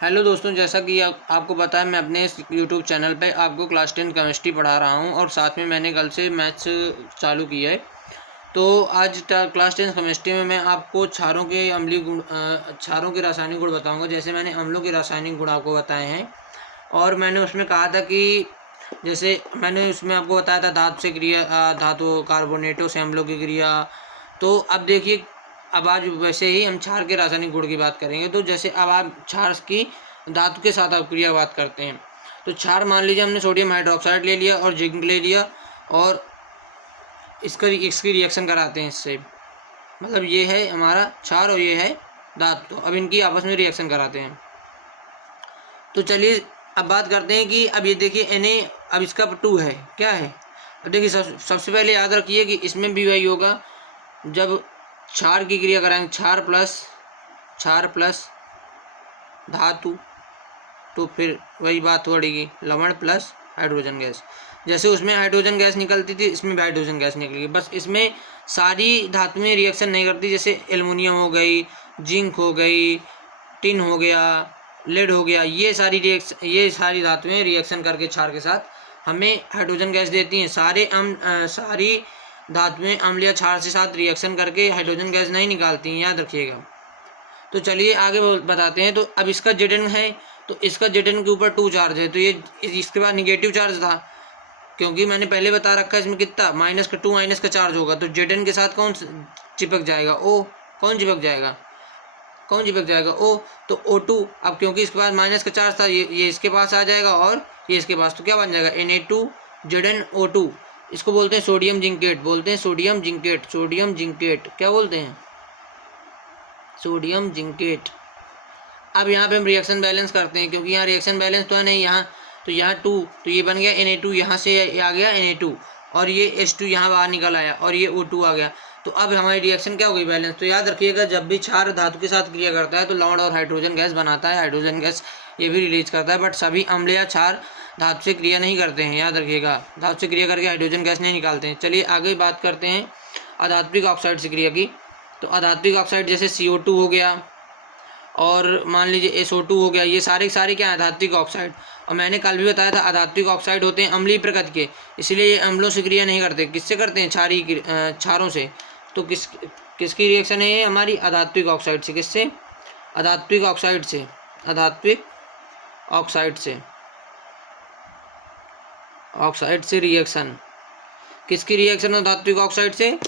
Hello दोस्तों, जैसा कि आपको पता है मैं अपने इस यूट्यूब चैनल पे आपको क्लास 10 केमिस्ट्री पढ़ा रहा हूं और साथ में मैंने कल से मैथ्स चालू किया है। तो आज क्लास 10 केमिस्ट्री में मैं आपको क्षारों के अम्लीय गुण क्षारों के रासायनिक गुण बताऊंगा। जैसे मैंने अम्लों के रासायनिक गुण आपको बताए हैं और मैंने उसमें कहा था कि जैसे मैंने उसमें आपको बताया था धातु से क्रिया, धातु कार्बोनेटों से अम्लों की क्रिया। तो अब देखिए, अब आज वैसे ही हम क्षार के रासायनिक गुण की बात करेंगे। तो जैसे अब आप क्षार की धातु के साथ आप क्रिया बात करते हैं तो क्षार मान लीजिए हमने सोडियम हाइड्रोक्साइड ले लिया और जिंक ले लिया और इसकी रिएक्शन कराते हैं इससे। मतलब ये है हमारा क्षार और ये है धातु। तो अब इनकी आपस में रिएक्शन कराते हैं। तो चलिए अब बात करते हैं कि अब ये देखिए Na, अब इसका 2 है, क्या है। अब देखिए सबसे पहले याद रखिए कि इसमें भी वही होगा, जब क्षार की क्रिया कराएंगे क्षार प्लस धातु तो फिर वही बात पड़ेगी लवण प्लस हाइड्रोजन गैस। जैसे उसमें हाइड्रोजन गैस निकलती थी इसमें भी हाइड्रोजन गैस निकलेगी, बस इसमें सारी धातुएं रिएक्शन नहीं करती। जैसे एल्युमिनियम हो गई, जिंक हो गई, टिन हो गया, लेड हो गया, ये सारी धातुएं रिएक्शन करके क्षार के साथ हमें हाइड्रोजन गैस देती हैं। सारी धातुएं अम्लीय क्षार से साथ रिएक्शन करके हाइड्रोजन गैस नहीं निकालती हैं, याद रखिएगा। तो चलिए आगे बताते हैं। तो अब इसका Zn है तो इसका Zn के ऊपर 2 चार्ज है, तो ये इसके बाद निगेटिव चार्ज था, क्योंकि मैंने पहले बता रखा है इसमें कितना -2 माइनस का चार्ज होगा। तो Zn के साथ कौन चिपक जाएगा? O। कौन चिपक जाएगा? O। तो O2। अब क्योंकि इसके पास माइनस का चार्ज था, ये इसके पास आ जाएगा और ये इसके पास, तो क्या बन जाएगा? Na2ZnO2। इसको बोलते हैं सोडियम जिंकेट, सोडियम जिंकेट क्या बोलते हैं? Sodium zincate. अब यहाँ पे हम रिएक्शन बैलेंस करते हैं, क्योंकि यहाँ रिएक्शन बैलेंस तो है नहीं यहाँ, तो यहाँ 2, तो ये बन गया Na2, यहाँ से आ गया Na2 और ये H2 यहाँ बाहर निकल आया और ये O2 आ गया। तो अब हमारी रिएक्शन क्या हो गई? बैलेंस। तो याद रखिएगा, जब भी क्षार धातु के साथ क्रिया करता है तो लवण और हाइड्रोजन गैस बनाता है, हाइड्रोजन गैस ये भी रिलीज करता है। बट सभी अम्ल या क्षार धातु से क्रिया नहीं करते हैं, याद रखिएगा, धातु से क्रिया करके हाइड्रोजन गैस नहीं निकालते हैं। चलिए आगे बात करते हैं अधात्विक ऑक्साइड से क्रिया की। तो अधात्विक ऑक्साइड जैसे CO2 हो गया और मान लीजिए SO2 हो गया, ये सारे क्या है? अधात्विक ऑक्साइड। और मैंने कल भी बताया था अधात्विक ऑक्साइड होते हैं अम्लीय प्रकृति के, इसलिए ये अम्लों से क्रिया नहीं करते। किससे करते हैं? क्षारों से। तो किसकी रिएक्शन है ये? हमारी अधात्विक ऑक्साइड से। किससे? अधात्विक ऑक्साइड से। ऑक्साइड से रिएक्शन। किसकी रिएक्शन? अधात्विक ऑक्साइड से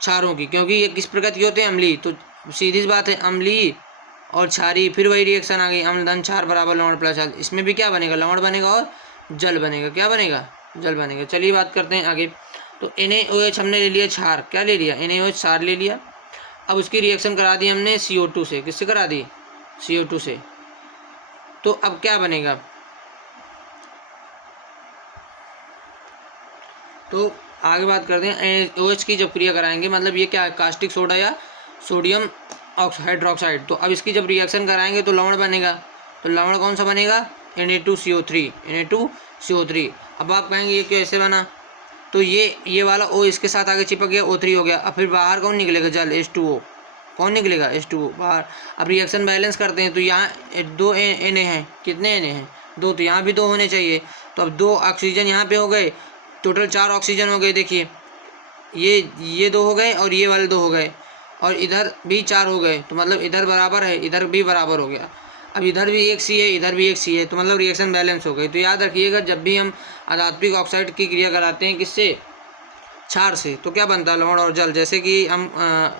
क्षारों की, क्योंकि ये किस प्रकृति के होते हैं? अम्लीय। तो सीधी सी बात है, अम्लीय और क्षारीय, फिर वही रिएक्शन आ गई, अम्ल धन क्षार बराबर लवण प्लस जल। इसमें भी क्या बनेगा? लवण बनेगा और जल बनेगा। क्या बनेगा? जल बनेगा। चलिए बात करते हैं आगे। तो NaOH हमने ले लिया क्षार, क्या ले लिया? NaOH क्षार ले लिया। अब उसकी रिएक्शन करा दी हमने CO2 से। किससे करा दी? CO2 से। तो अब क्या बनेगा? तो आगे बात करते हैं OH की जब क्रिया कराएंगे, मतलब ये क्या है? कास्टिक सोडा या सोडियम हाइड्रोक्साइड। तो अब इसकी जब रिएक्शन कराएंगे तो लवण बनेगा। तो लवण कौन सा बनेगा? Na2CO3। अब आप कहेंगे ये कैसे बना? तो ये वाला O इसके साथ आगे चिपक गया, O3 हो गया। अब फिर बाहर कौन निकलेगा? जल, H2O। कौन निकलेगा? H2O बाहर। अब रिएक्शन बैलेंस करते हैं तो यहाँ 2 Na हैं। कितने Na हैं? 2। तो यहाँ भी 2 होने चाहिए। तो अब 2 ऑक्सीजन यहाँ पे हो गए, टोटल 4 ऑक्सीजन हो गए। देखिए ये 2 हो गए और ये वाले 2 हो गए और इधर भी 4 हो गए, तो मतलब इधर बराबर है, इधर भी बराबर हो गया। अब इधर भी एक C है, इधर भी एक C है, तो मतलब रिएक्शन बैलेंस हो गई। तो याद रखिएगा, जब भी हम अधात्विक ऑक्साइड की क्रिया कराते हैं किससे? क्षार से, तो क्या बनता है? लवण और जल। जैसे कि हम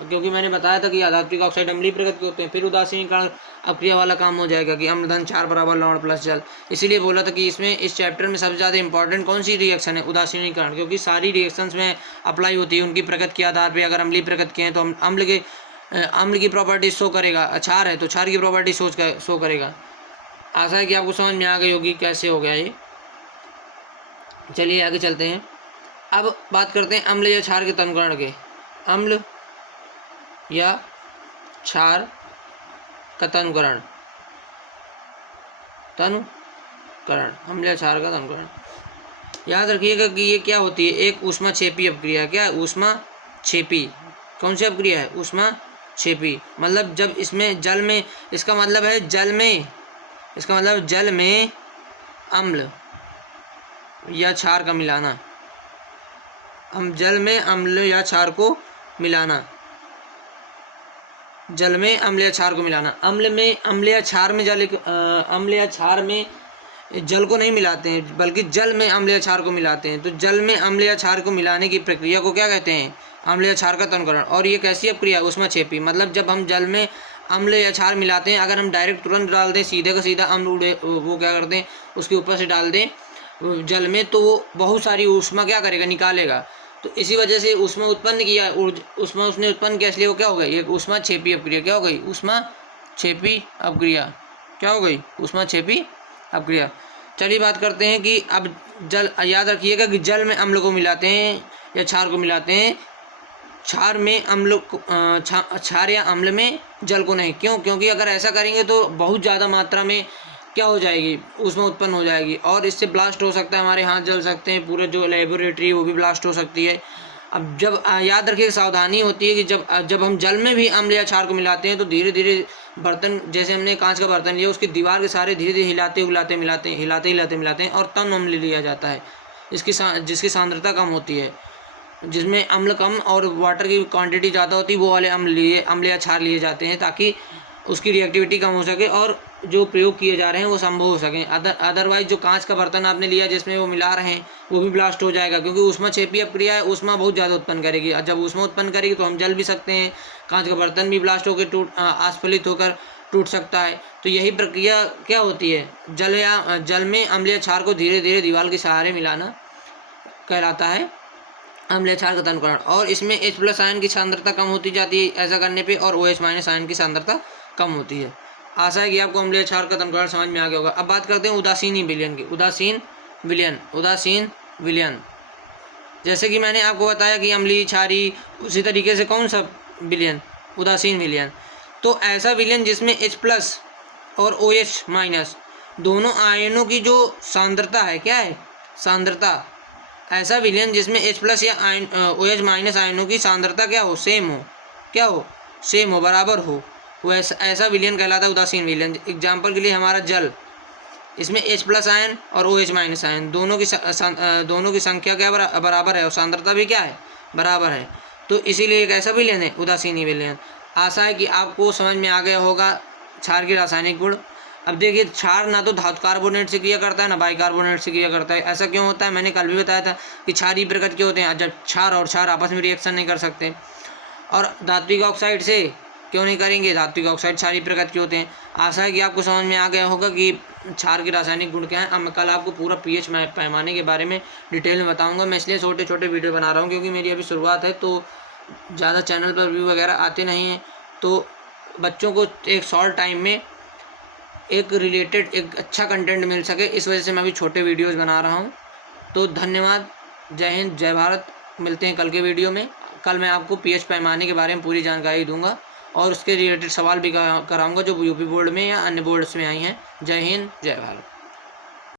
क्योंकि मैंने बताया था कि अधात्विक ऑक्साइड अम्लीय प्रकृति के होते हैं, फिर उदासीनीकरण अक्रिया वाला काम हो जाएगा कि अम्ल धन क्षार बराबर लवण प्लस जल। इसीलिए बोला था कि इसमें इस चैप्टर में सबसे ज़्यादा इंपॉर्टेंट कौन सी रिएक्शन है? उदासीनीकरण, क्योंकि सारी रिएक्शंस में अप्लाई होती है उनकी प्रकृति के आधार पर। अगर अम्लीय प्रकृति के हैं तो अम्ल की प्रॉपर्टी शो करेगा, क्षार है तो क्षार की प्रॉपर्टी शो करेगा। आशा है कि आपको समझ में आ गई होगी कैसे हो गया ये। चलिए आगे चलते हैं। अब बात करते हैं अम्ल या क्षार के तनुकरण के। अम्ल या क्षार का तनुकरण, अम्ल या क्षार का तनुकरण। याद रखिएगा कि ये क्या होती है? एक ऊष्माक्षेपी अपक्रिया। क्या है? ऊष्माक्षेपी। कौन सी अपक्रिया है? ऊष्माक्षेपी। मतलब जब इसमें जल में, इसका मतलब है जल में इसका मतलब जल में अम्ल या क्षार का मिलाना, जल में अम्ल या क्षार को मिलाना, जल में अम्ल या क्षार को मिलाना। अम्ल या क्षार में अम्ल या क्षार में जल को नहीं मिलाते हैं, बल्कि जल में अम्ल या क्षार को मिलाते हैं। तो जल में अम्ल या क्षार को मिलाने की प्रक्रिया को क्या कहते हैं? अम्ल या क्षार का तनकरण। और ये कैसी अपक्रिया? ऊष्माक्षेपी। मतलब जब हम जल में अम्ल या क्षार मिलाते हैं, अगर हम डायरेक्ट तुरंत डाल दें, सीधे का सीधा अम्ल वो क्या करते हैं, उसके ऊपर से डाल दें जल में, तो वो बहुत सारी ऊष्मा क्या करेगा? निकालेगा। तो इसी वजह से ऊष्मा उत्पन्न किया, ऊष्मा उसने उत्पन्न किया, इसलिए वो क्या हो गई? एक ऊष्माक्षेपी अपक्रिया। क्या हो गई? ऊष्माक्षेपी अपक्रिया। क्या हो गई? ऊष्माक्षेपी अपक्रिया। चलिए बात करते हैं कि अब जल, याद रखिएगा कि जल में अम्ल को मिलाते हैं या क्षार को मिलाते हैं, क्षार में अम्ल क्षार या अम्ल में जल को नहीं। क्यों? क्योंकि अगर ऐसा करेंगे तो बहुत ज़्यादा मात्रा में क्या हो जाएगी? ऊष्मा उत्पन्न हो जाएगी और इससे ब्लास्ट हो सकता है, हमारे हाथ जल सकते हैं, पूरे जो लेबोरेटरी वो भी ब्लास्ट हो सकती है। अब जब याद रखिए, सावधानी होती है कि जब हम जल में भी अम्ल या क्षार को मिलाते हैं तो धीरे धीरे बर्तन, जैसे हमने कांच का बर्तन लिया, उसकी दीवार के सारे धीरे धीरे हिलाते मिलाते हैं और तब अम्ल लिया जाता है जिसकी सांद्रता कम होती है, जिसमें अम्ल कम और वाटर की क्वांटिटी ज़्यादा होती है, वो वाले अम्ल या क्षार लिए जाते हैं ताकि उसकी रिएक्टिविटी कम हो सके और जो प्रयोग किए जा रहे हैं वो संभव हो सकें। अदरवाइज जो कांच का बर्तन आपने लिया जिसमें वो मिला रहे हैं वो भी ब्लास्ट हो जाएगा, क्योंकि ऊष्माक्षेपी अपक्रिया है, ऊष्मा बहुत ज़्यादा उत्पन्न करेगी। जब ऊष्मा उत्पन्न करेगी तो हम जल भी सकते हैं, कांच का बर्तन भी ब्लास्ट होकर आस्फलित होकर टूट सकता है। तो यही प्रक्रिया क्या होती है? जल में अम्ल या क्षार को धीरे धीरे दीवार के सहारे मिलाना कहलाता है अम्ल या क्षार का तनकरण। और इसमें H+ आयन की सांद्रता कम होती जाती है ऐसा करने पे, और OH- आयन की सांद्रता कम होती है। आशा है कि आपको अम्ल या क्षार का तनकरण समझ में आ गया होगा। अब बात करते हैं उदासीन विलयन की। उदासीन विलयन, जैसे कि मैंने आपको बताया कि अम्लीय, क्षारीय, उसी तरीके से कौन सा विलयन? उदासीन विलयन। तो ऐसा विलयन जिसमें H+ और OH- दोनों आयनों की जो सांद्रता है, क्या है? सांद्रता। ऐसा विलयन जिसमें H+ या OH- आयनों की सांद्रता क्या हो? सेम हो। क्या हो? सेम हो, बराबर हो। वो ऐसा विलयन कहलाता है उदासीन विलयन। एग्जाम्पल के लिए हमारा जल, इसमें H+ आयन और OH- आयन दोनों की संख्या क्या बराबर है और सांद्रता भी क्या है? बराबर है। तो इसीलिए एक ऐसा विलयन है उदासीनी विलयन। आशा है कि आपको समझ में आ गया होगा क्षार के रासायनिक गुण। अब देखिए, क्षार ना तो धातु कार्बोनेट से क्रिया करता है ना बाइकार्बोनेट से क्रिया करता है। ऐसा क्यों होता है? मैंने कल भी बताया था कि क्षारीय प्रकृति के होते हैं जब क्षार और क्षार आपस में रिएक्शन नहीं कर सकते। और धात्विक ऑक्साइड से क्यों नहीं करेंगे? धात्विक ऑक्साइड क्षारीय प्रकृति के होते हैं। आशा है कि आपको समझ में आ गया होगा कि क्षार के रासायनिक गुण क्या हैं। अब मैं कल आपको पूरा pH पैमाने के बारे में डिटेल में बताऊंगा। मैं इसलिए छोटे छोटे वीडियो बना रहा हूँ क्योंकि मेरी अभी शुरुआत है, तो ज़्यादा चैनल पर व्यू वगैरह आते नहीं हैं। तो बच्चों को एक शॉर्ट टाइम में एक अच्छा कंटेंट मिल सके, इस वजह से मैं अभी छोटे वीडियोज़ बना रहा हूँ। तो धन्यवाद। जय हिंद, जय भारत। मिलते हैं कल के वीडियो में। कल मैं आपको pH पैमाने के बारे में पूरी जानकारी दूंगा और उसके रिलेटेड सवाल भी कराऊंगा जो यूपी बोर्ड में या अन्य बोर्ड्स में आई हैं। जय हिंद, जय भारत।